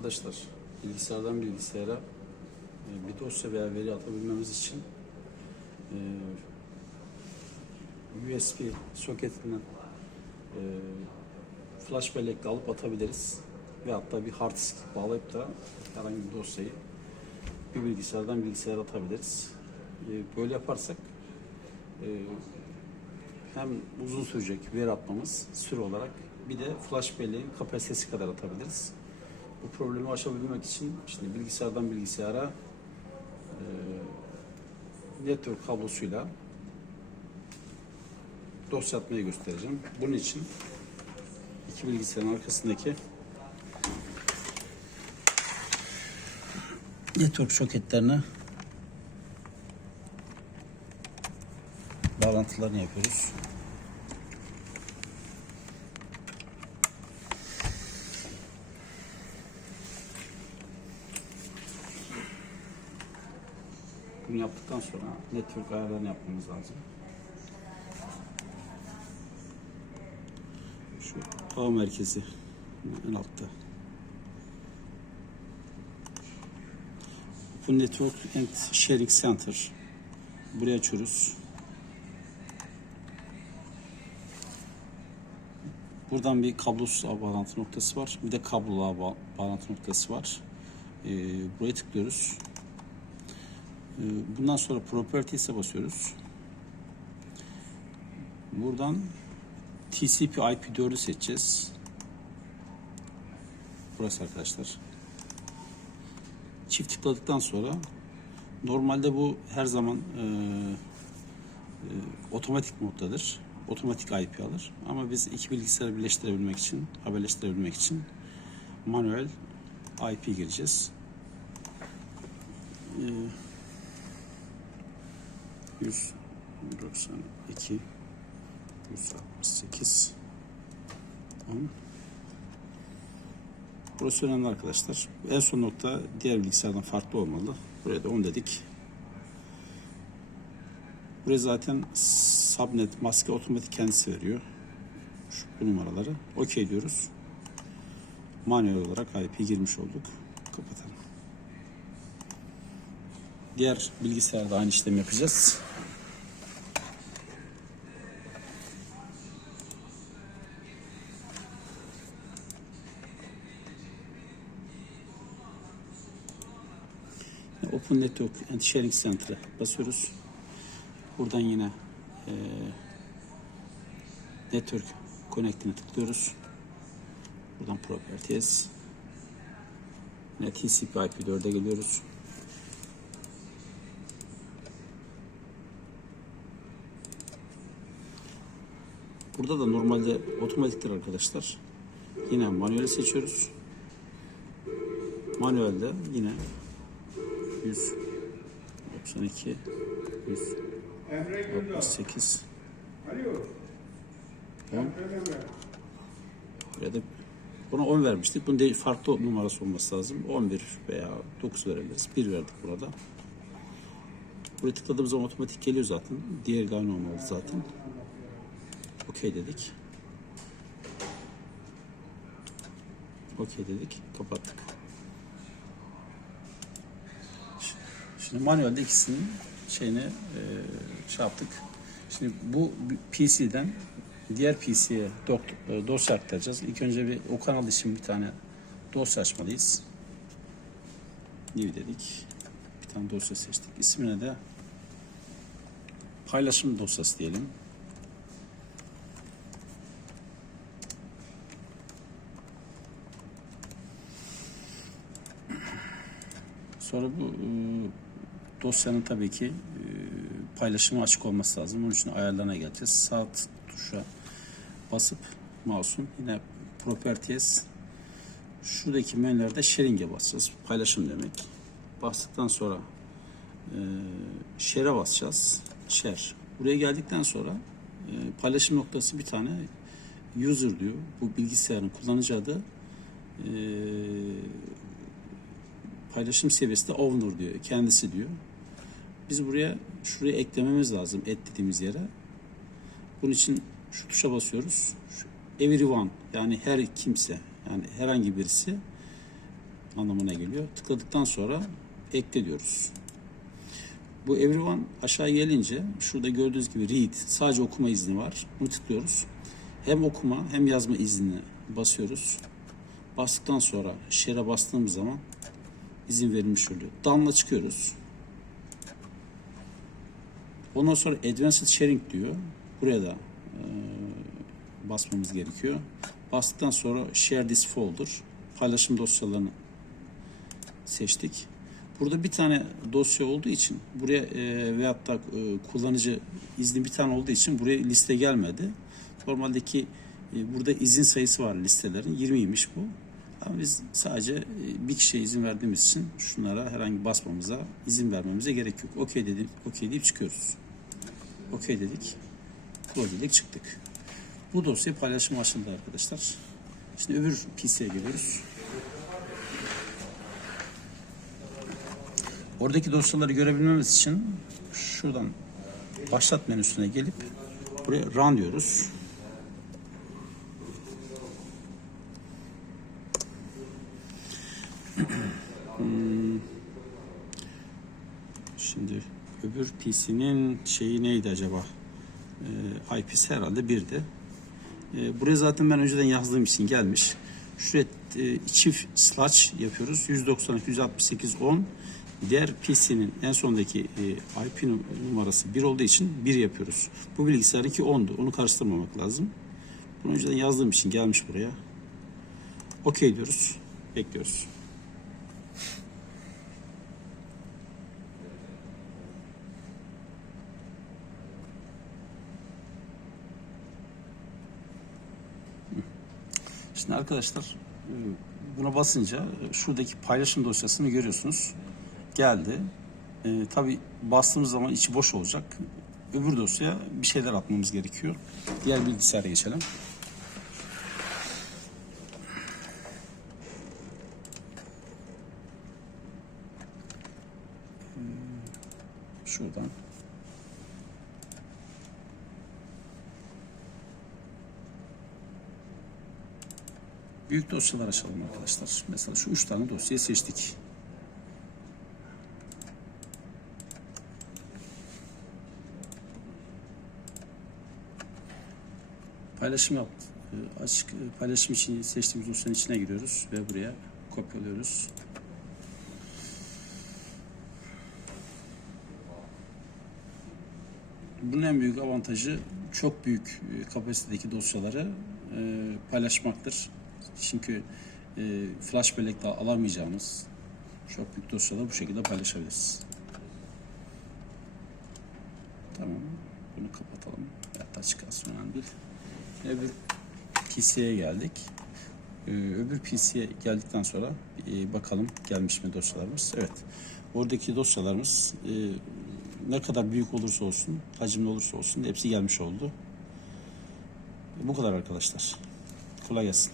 Arkadaşlar bilgisayardan bilgisayara e, bir dosya veya veri atabilmemiz için e, USB soketinden e, flash bellekle alıp atabiliriz. Ve hatta bir hard disk bağlayıp da herhangi bir dosyayı bir bilgisayardan bilgisayara atabiliriz. Böyle yaparsak hem uzun sürecek veri atmamız süre olarak bir de flash belleğin kapasitesi kadar atabiliriz. Bu problemi aşabilmek için şimdi bilgisayardan bilgisayara e, network kablosuyla dosya atmayı göstereceğim. Bunun için iki bilgisayarın arkasındaki network soketlerine bağlantılarını yapıyoruz. Bunu yaptıktan sonra network ayarlarını yapmamız lazım. Şu ağ merkezi en altta. Bu Network and Sharing Center. Buraya açıyoruz. Buradan bir kablosuz ağ bağlantı noktası var. Bir de kablolu ağ ba- bağlantı noktası var. Ee, buraya tıklıyoruz. Ee, Bundan sonra Properties'e basıyoruz. Buradan TCP IP4'ü seçeceğiz. Burası arkadaşlar. Çift tıkladıktan sonra normalde bu her zaman e, e, otomatik moddadır. Otomatik IP alır. Ama biz iki bilgisayarı birleştirebilmek için, haberleştirebilmek için manuel IP gireceğiz. E, 192 168 10 Burası önemli arkadaşlar. En son nokta diğer bilgisayardan farklı olmalı. Buraya da 10 dedik. Buraya zaten subnet maske otomatik kendisi veriyor. Şu bu numaraları. Okey diyoruz. Manuel olarak IP girmiş olduk. Kapatalım. Diğer bilgisayarda aynı işlemi yapacağız. Open Network and Sharing Center'a basıyoruz. Buradan yine eee Network Connect'ine tıklıyoruz. Buradan Properties. Yine TCP IP4'e geliyoruz. Burada da normalde otomatiktir arkadaşlar. Yine manueli seçiyoruz. Manuelde yine 192 168 10 ya da buna 10 vermiştik. Bunun değil, farklı numarası olması lazım. 11 veya 9 verebiliriz. 1 verdik burada. Buraya tıkladığımız zaman otomatik geliyor zaten. Diğeri de aynı olmalı zaten. Okey dedik. Okey dedik. Kapattık. Şimdi manuelde ikisinin şeyini e, şey yaptık. Şimdi bu PC'den diğer PC'ye e, dosya aktaracağız. İlk önce bir o kanal için bir tane dosya açmalıyız. New dedik. Bir tane dosya seçtik. İsmine de paylaşım dosyası diyelim. Sonra bu e, dosyanın tabii ki e, paylaşımı açık olması lazım. Bunun için ayarlarına geleceğiz. Sağ tuşa basıp mouse'un yine properties şuradaki menülerde sharing'e basacağız. Paylaşım demek. Bastıktan sonra e, share'e basacağız. Share. Buraya geldikten sonra e, paylaşım noktası bir tane user diyor. Bu bilgisayarın kullanıcı adı e, paylaşım seviyesi de owner diyor. Kendisi diyor. Biz buraya şuraya eklememiz lazım et dediğimiz yere. Bunun için şu tuşa basıyoruz. Şu everyone yani her kimse yani herhangi birisi anlamına geliyor. Tıkladıktan sonra ekle diyoruz. Bu everyone aşağı gelince şurada gördüğünüz gibi read sadece okuma izni var. Bunu tıklıyoruz. Hem okuma hem yazma iznini basıyoruz. Bastıktan sonra share'e bastığımız zaman izin verilmiş oluyor. Done'la çıkıyoruz. Ondan sonra Advanced Sharing diyor. Buraya da e, basmamız gerekiyor. Bastıktan sonra Share this folder. Paylaşım dosyalarını seçtik. Burada bir tane dosya olduğu için buraya e, veyahut da e, kullanıcı izni bir tane olduğu için buraya liste gelmedi. Normaldeki e, burada izin sayısı var listelerin. 20'ymiş bu. Ama biz sadece e, bir kişiye izin verdiğimiz için şunlara herhangi basmamıza, izin vermemize gerek yok. Okey dedik, okey deyip çıkıyoruz. Okey dedik. Close dedik çıktık. Bu dosya paylaşım aşımında arkadaşlar. Şimdi öbür PC'ye geliyoruz. Oradaki dosyaları görebilmemiz için şuradan başlat menüsüne gelip buraya run diyoruz. Şimdi öbür PC'nin şeyi neydi acaba? Ee, IP'si herhalde birdi. Ee, buraya zaten ben önceden yazdığım için gelmiş. Şuraya e, çift slash yapıyoruz. 192, 168, 10. Diğer PC'nin en sondaki e, IP numarası 1 olduğu için 1 yapıyoruz. Bu bilgisayarınki 10'du. Onu karıştırmamak lazım. Bunu önceden yazdığım için gelmiş buraya. Okey diyoruz. Bekliyoruz. Şimdi arkadaşlar e, buna basınca e, şuradaki paylaşım dosyasını görüyorsunuz. Geldi. E, Tabi bastığımız zaman içi boş olacak. Öbür dosyaya bir şeyler atmamız gerekiyor. Diğer bilgisayara geçelim. Hmm, Şuradan. Büyük dosyalar açalım arkadaşlar. Mesela şu üç tane dosyayı seçtik. Paylaşım yap. e, Açık e, paylaşım için seçtiğimiz dosyanın içine giriyoruz ve buraya kopyalıyoruz. Bunun en büyük avantajı çok büyük e, kapasitedeki dosyaları paylaşmaktır. Çünkü e, flash bellekle alamayacağımız çok büyük dosyaları bu şekilde paylaşabiliriz. Tamam. Bunu kapatalım. Hatta çıkarsın önemli değil. Öbür PC'ye geldik. Ee, öbür PC'ye geldikten sonra e, bakalım gelmiş mi dosyalarımız. Evet. Oradaki dosyalarımız e, ne kadar büyük olursa olsun, hacimli olursa olsun hepsi gelmiş oldu. Bu kadar arkadaşlar. Kolay gelsin.